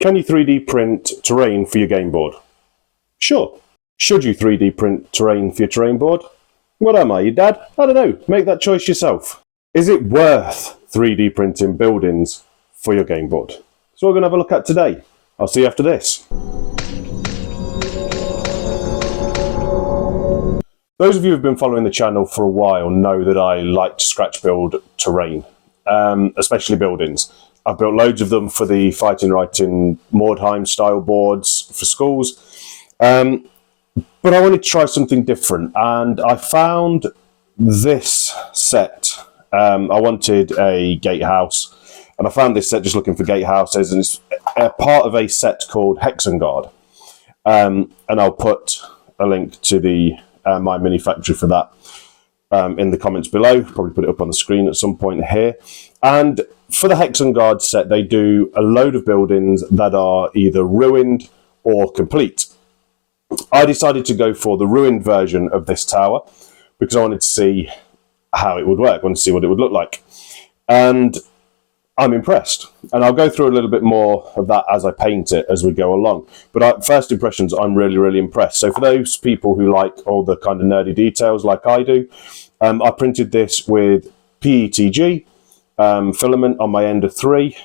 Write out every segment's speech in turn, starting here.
Can you 3D print terrain for your game board? Sure. Should you 3D print terrain for your terrain board? What am I, your dad? I don't know. Make that choice yourself. Is it worth 3D printing buildings for your game board? So we're going to have a look at today. I'll see you after this. Those of you who've been following the channel for a while know that I like to scratch build terrain, especially buildings. I've built loads of them for the Fighting Writing Mordheim style boards for schools. But I wanted to try something different, and I found this set. I wanted a gatehouse, and I found this set just looking for gatehouses, and it's a part of a set called Hexengarde. And I'll put a link to the my mini factory for that in the comments below. Probably put it up on the screen at some point here. And for the Hexengarde set, they do a load of buildings that are either ruined or complete. I decided to go for the ruined version of this tower because I wanted to see how it would work. I wanted to see what it would look like. And I'm impressed. And I'll go through a little bit more of that as I paint it as we go along. But first impressions, I'm really, really impressed. So for those people who like all the kind of nerdy details like I do, I printed this with PETG filament on my Ender 3.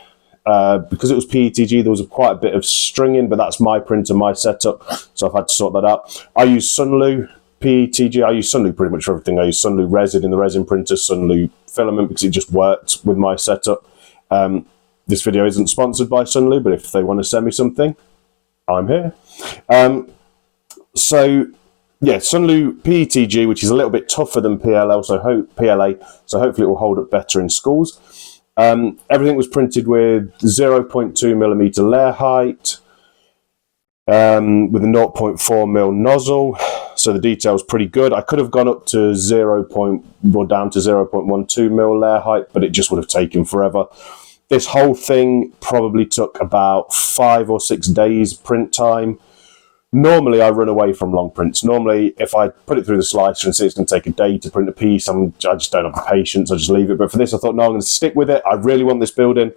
Because it was PETG, there was quite a bit of stringing, but that's my printer, my setup, so I've had to sort that out. I use Sunlu PETG. I use Sunlu pretty much for everything. I use Sunlu resin in the resin printer, Sunlu filament, because it just worked with my setup. This video isn't sponsored by Sunlu, but if they want to send me something, I'm here. So yeah, Sunlu PETG, which is a little bit tougher than PLA, so hopefully it will hold up better in schools. Everything was printed with 0.2mm layer height, with a 0.4mm nozzle, so the detail's pretty good. I could have gone up to down to 0.12mm layer height, but it just would have taken forever. This whole thing probably took about 5 or 6 days print time. Normally, I run away from long prints. Normally, if I put it through the slicer and see it's going to take a day to print a piece, I just don't have the patience. I just leave it. But for this, I thought, no, I'm going to stick with it. I really want this building.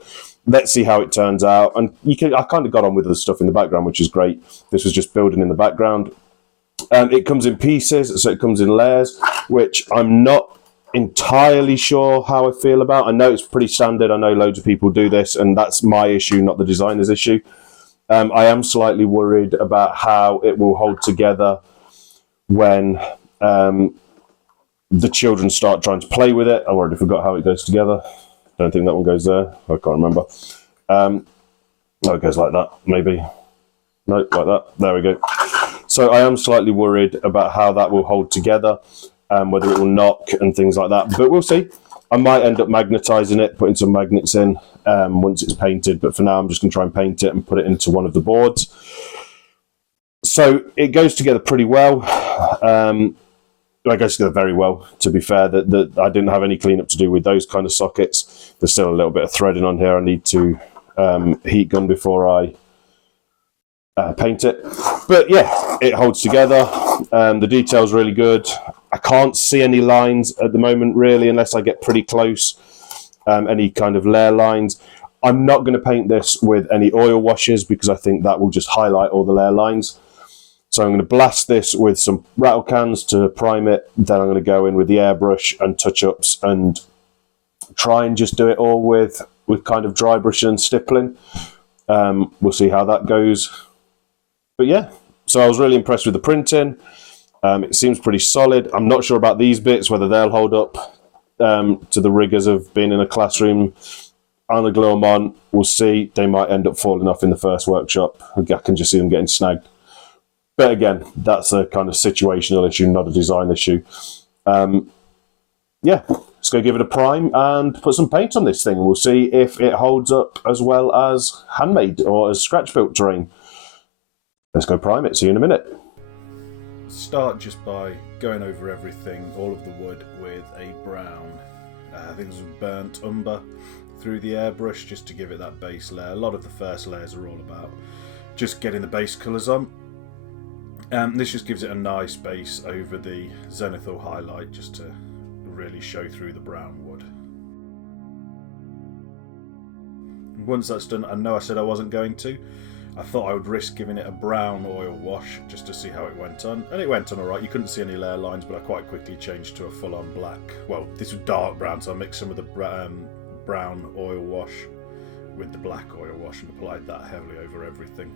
Let's see how it turns out. And I kind of got on with the stuff in the background, which is great. This was just building in the background. It comes in pieces, so it comes in layers, which I'm not entirely sure how I feel about. I know it's pretty standard. I know loads of people do this, and that's my issue, not the designer's issue. I am slightly worried about how it will hold together when the children start trying to play with it. I already forgot how it goes together. Don't think that one goes there. I can't remember. No, it goes like that, maybe. No, like that. There we go. So I am slightly worried about how that will hold together, whether it will knock and things like that. But we'll see. I might end up magnetizing it, putting some magnets in once it's painted. But for now, I'm just going to try and paint it and put it into one of the boards. So it goes together pretty well. It goes together very well, to be fair. That I didn't have any cleanup to do with those kind of sockets. There's still a little bit of threading on here. I need to heat gun before I paint it. But yeah, it holds together. The detail's really good. I can't see any lines at the moment, really, unless I get pretty close. Any kind of layer lines. I'm not going to paint this with any oil washes because I think that will just highlight all the layer lines. So I'm going to blast this with some rattle cans to prime it. Then I'm going to go in with the airbrush and touch-ups and try and just do it all with kind of dry brush and stippling. We'll see how that goes. But yeah, so I was really impressed with the printing. It seems pretty solid. I'm not sure about these bits, whether they'll hold up to the rigours of being in a classroom. I'm going to glue them on. We'll see. They might end up falling off in the first workshop. I can just see them getting snagged. But again, that's a kind of situational issue, not a design issue. Yeah, let's go give it a prime and put some paint on this thing. We'll see if it holds up as well as handmade or as scratch-built terrain. Let's go prime it. See you in a minute. Start just by going over everything, all of the wood, with a brown, I think this was burnt umber, through the airbrush just to give it that base layer. A lot of the first layers are all about just getting the base colours on. This just gives it a nice base over the zenithal highlight just to really show through the brown wood. once that's done, I know I said I wasn't going to. I thought I would risk giving it a brown oil wash just to see how it went on. And it went on alright. You couldn't see any layer lines, but I quite quickly changed to a full-on black. Well, this was dark brown, so I mixed some of the brown oil wash with the black oil wash and applied that heavily over everything.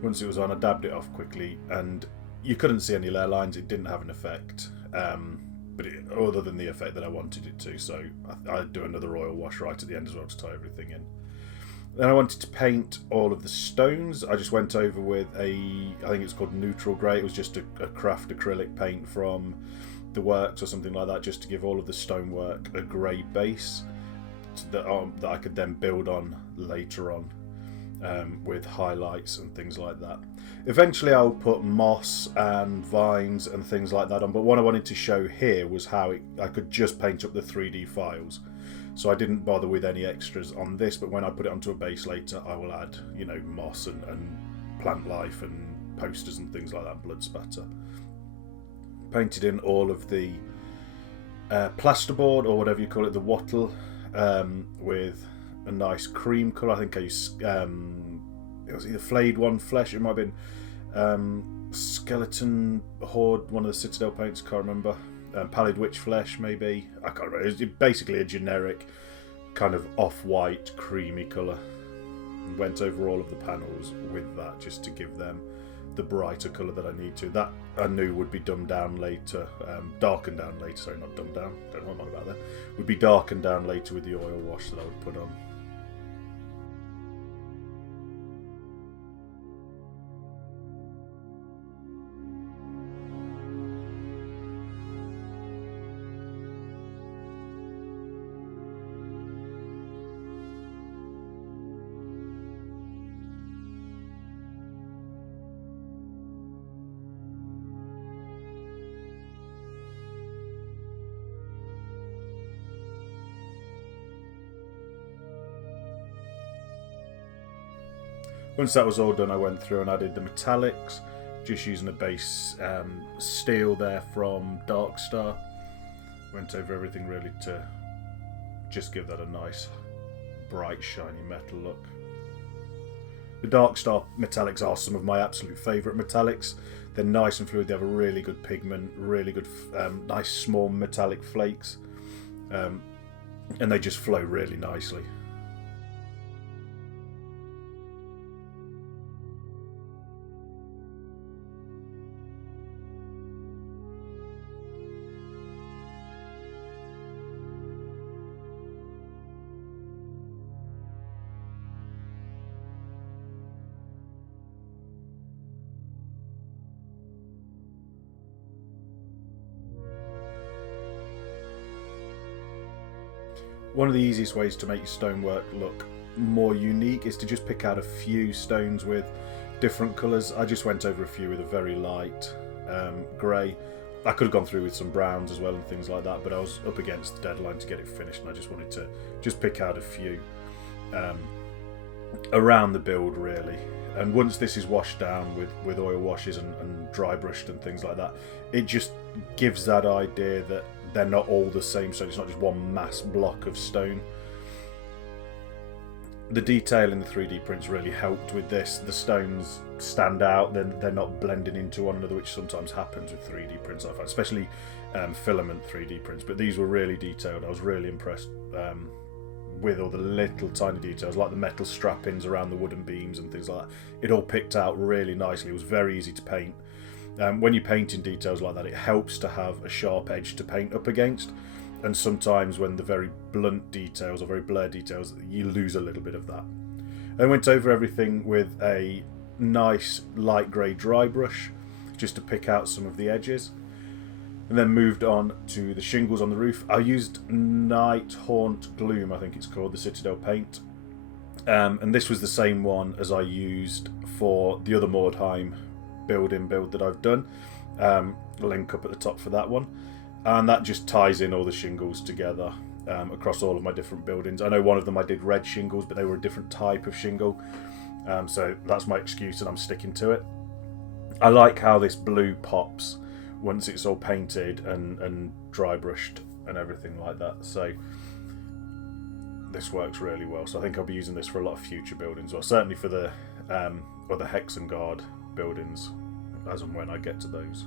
Once it was on, I dabbed it off quickly, and you couldn't see any layer lines. It didn't have an effect. Other than the effect that I wanted it to, so I'd do another oil wash right at the end as well to tie everything in. Then I wanted to paint all of the stones. I just went over with I think it's called neutral grey. It was just a craft acrylic paint from the works or something like that, just to give all of the stonework a grey base that I could then build on later on with highlights and things like that. Eventually I'll put moss and vines and things like that on, but what I wanted to show here was how I could just paint up the 3D files. So I didn't bother with any extras on this, but when I put it onto a base later, I will add, you know, moss and plant life and posters and things like that, blood spatter. Painted in all of the plasterboard, or whatever you call it, the wattle, with a nice cream colour. I think I used it was either flayed one flesh, it might have been skeleton horde, one of the Citadel paints, can't remember. Pallid witch flesh maybe, I can't remember. It was basically a generic kind of off-white creamy colour. Went over all of the panels with that just to give them the brighter colour that I need to. That I knew would be dumbed down later, darkened down later, sorry, not dumbed down, don't know what I'm on about there. Would be darkened down later with the oil wash that I would put on. Once that was all done, I went through and added the metallics, just using a base steel there from Darkstar. Went over everything really to just give that a nice, bright, shiny metal look. The Darkstar metallics are some of my absolute favourite metallics. They're nice and fluid, they have a really good pigment, really good, nice small metallic flakes, and they just flow really nicely. One of the easiest ways to make your stonework look more unique is to just pick out a few stones with different colours. I just went over a few with a very light grey. I could have gone through with some browns as well and things like that, but I was up against the deadline to get it finished, and I just wanted to just pick out a few around the build really. And once this is washed down with oil washes and dry brushed and things like that, it just gives that idea that they're not all the same stone. It's not just one mass block of stone. The detail in the 3D prints really helped with this. The stones stand out, they're not blending into one another, which sometimes happens with 3D prints, I find, especially filament 3D prints. But these were really detailed. I was really impressed with all the little tiny details, like the metal strap-ins around the wooden beams and things like that. It all picked out really nicely. It was very easy to paint. When you paint in details like that, it helps to have a sharp edge to paint up against, and sometimes when the very blunt details or very blurred details, you lose a little bit of that. I went over everything with a nice light grey dry brush just to pick out some of the edges, and then moved on to the shingles on the roof. I used Night Haunt Gloom, I think it's called, the Citadel paint, and this was the same one as I used for the other Mordheim build that I've done. Link up at the top for that one, and that just ties in all the shingles together across all of my different buildings. I know one of them I did red shingles, but they were a different type of shingle, so that's my excuse and I'm sticking to it. I like how this blue pops once it's all painted and dry brushed and everything like that. So this works really well. So I think I'll be using this for a lot of future buildings, or certainly for the other Hexengarde buildings as and when I get to those.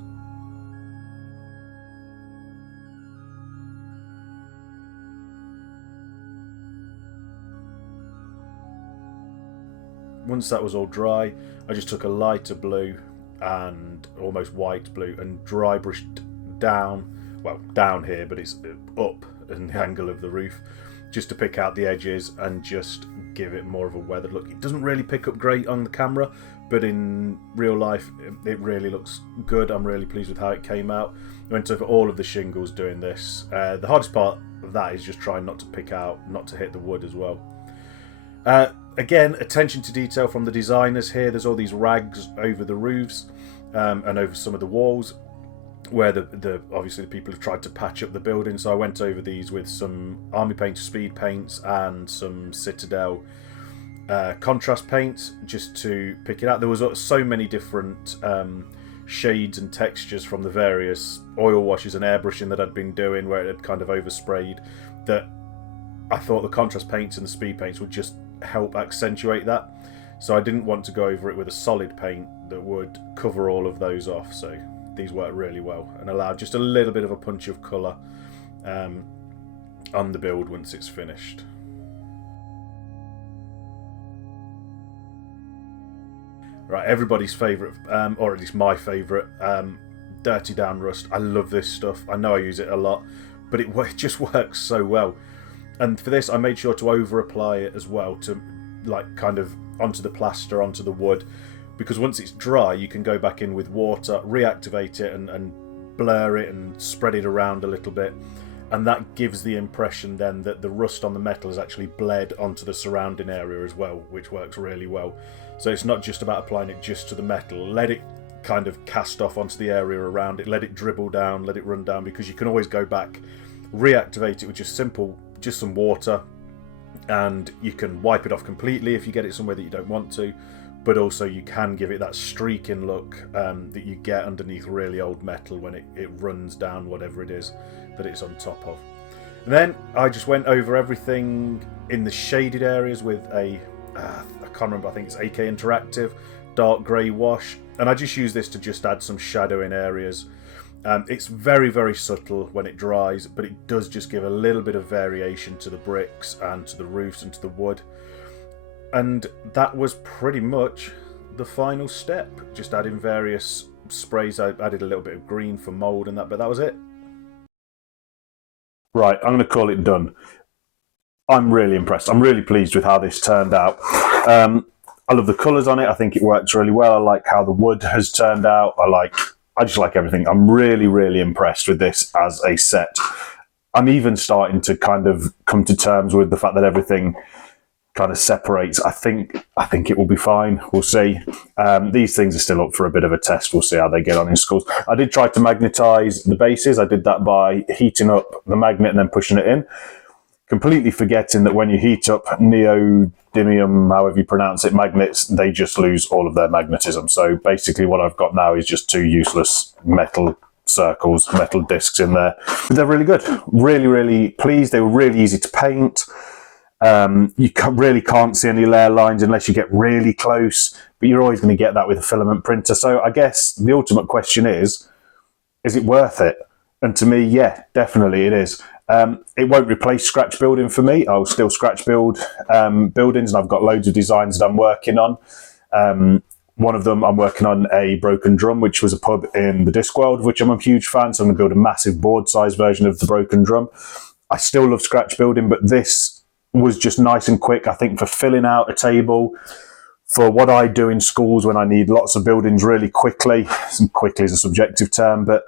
Once that was all dry, I just took a lighter blue and almost white blue and dry brushed down, well, down here, but it's up in the angle of the roof, just to pick out the edges and just give it more of a weathered look. It doesn't really pick up great on the camera, but in real life it really looks good. I'm really pleased with how it came out. I went over all of the shingles doing this. The hardest part of that is just trying not to hit the wood as well. Again, attention to detail from the designers here. There's all these rags over the roofs and over some of the walls where obviously the people have tried to patch up the building. So I went over these with some Army Painter speed paints and some Citadel contrast paints just to pick it out. There was so many different shades and textures from the various oil washes and airbrushing that I'd been doing where it had kind of oversprayed, that I thought the contrast paints and the speed paints would just help accentuate that. So I didn't want to go over it with a solid paint that would cover all of those off. So these work really well and allow just a little bit of a punch of colour on the build once it's finished. Right, everybody's favourite, or at least my favourite, Dirty Down Rust. I love this stuff. I know I use it a lot, but it just works so well. And for this, I made sure to over-apply it as well, to like kind of onto the plaster, onto the wood, because once it's dry, you can go back in with water, reactivate it, and blur it and spread it around a little bit, and that gives the impression then that the rust on the metal has actually bled onto the surrounding area as well, which works really well. So it's not just about applying it just to the metal. Let it kind of cast off onto the area around it, let it dribble down, let it run down, because you can always go back, reactivate it with just some water, and you can wipe it off completely if you get it somewhere that you don't want to, but also you can give it that streaking look that you get underneath really old metal when it runs down whatever it is that it's on top of. And then I just went over everything in the shaded areas with I can't remember, I think it's AK Interactive dark grey wash, and I just use this to just add some shadow in areas. It's very, very subtle when it dries, but it does just give a little bit of variation to the bricks and to the roofs and to the wood. And that was pretty much the final step. Just adding various sprays. I added a little bit of green for mould and that, but that was it. Right, I'm going to call it done. I'm really impressed. I'm really pleased with how this turned out. I love the colours on it. I think it works really well. I like how the wood has turned out. I just like everything. I'm really, really impressed with this as a set. I'm even starting to kind of come to terms with the fact that everything kind of separates. I think it will be fine. We'll see. These things are still up for a bit of a test. We'll see how they get on in schools. I did try to magnetise the bases. I did that by heating up the magnet and then pushing it in, completely forgetting that when you heat up neodymium, however you pronounce it, magnets, they just lose all of their magnetism. So basically what I've got now is just two useless metal circles, metal discs in there. But they're really good. Really, really pleased. They were really easy to paint. You really can't see any layer lines unless you get really close, but you're always going to get that with a filament printer. So I guess the ultimate question is it worth it? And to me, yeah, definitely it is. It won't replace scratch building for me. I'll still scratch build buildings, and I've got loads of designs that I'm working on. One of them, I'm working on a Broken Drum, which was a pub in the Discworld, of which I'm a huge fan, so I'm going to build a massive board-sized version of the Broken Drum. I still love scratch building, but this was just nice and quick, I think, for filling out a table, for what I do in schools when I need lots of buildings really quickly. Quickly is a subjective term, but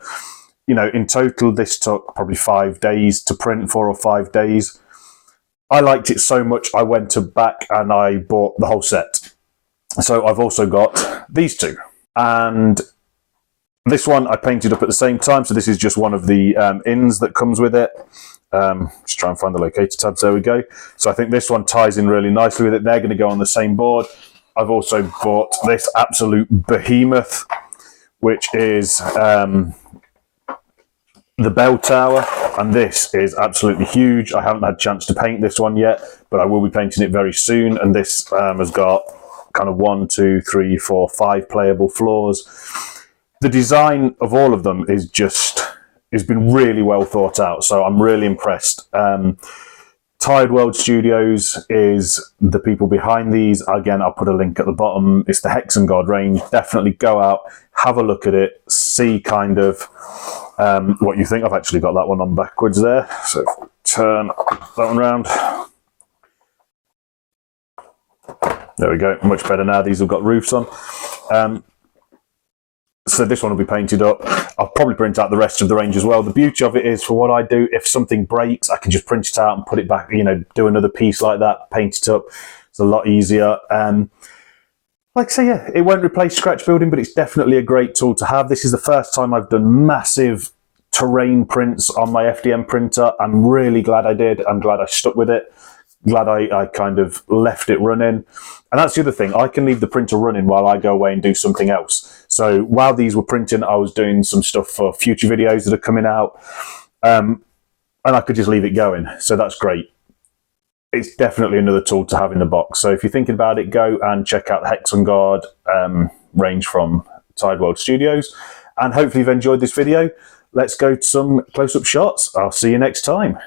you know, in total, this took probably 5 days to print, 4 or 5 days. I liked it so much, I went back and I bought the whole set. So I've also got these two. And this one I painted up at the same time. So this is just one of the ins that comes with it. Just try and find the locator tabs. There we go. So I think this one ties in really nicely with it. They're going to go on the same board. I've also bought this absolute behemoth, which is the bell tower, and this is absolutely huge. I haven't had a chance to paint this one yet, but I will be painting it very soon. And this has got kind of 1, 2, 3, 4, 5 playable floors. The design of all of them is has been really well thought out, so I'm really impressed. Tide World Studios is the people behind these. Again, I'll put a link at the bottom. It's the Hexengarde range. Definitely go out, have a look at it, see kind of what you think. I've actually got that one on backwards there, so turn that one round. There we go, much better now. These have got roofs on. So this one will be painted up. I'll probably print out the rest of the range as well. The beauty of it is, for what I do, if something breaks, I can just print it out and put it back, you know, do another piece like that, paint it up. It's a lot easier. Like I say, yeah, it won't replace scratch building, but it's definitely a great tool to have. This is the first time I've done massive terrain prints on my FDM printer. I'm really glad I did. I'm glad I stuck with it. Glad I kind of left it running. And that's the other thing. I can leave the printer running while I go away and do something else. So while these were printing, I was doing some stuff for future videos that are coming out. And I could just leave it going. So that's great. It's definitely another tool to have in the box. So if you're thinking about it, go and check out the Hexengarde range from Tide World Studios. And hopefully you've enjoyed this video. Let's go to some close-up shots. I'll see you next time.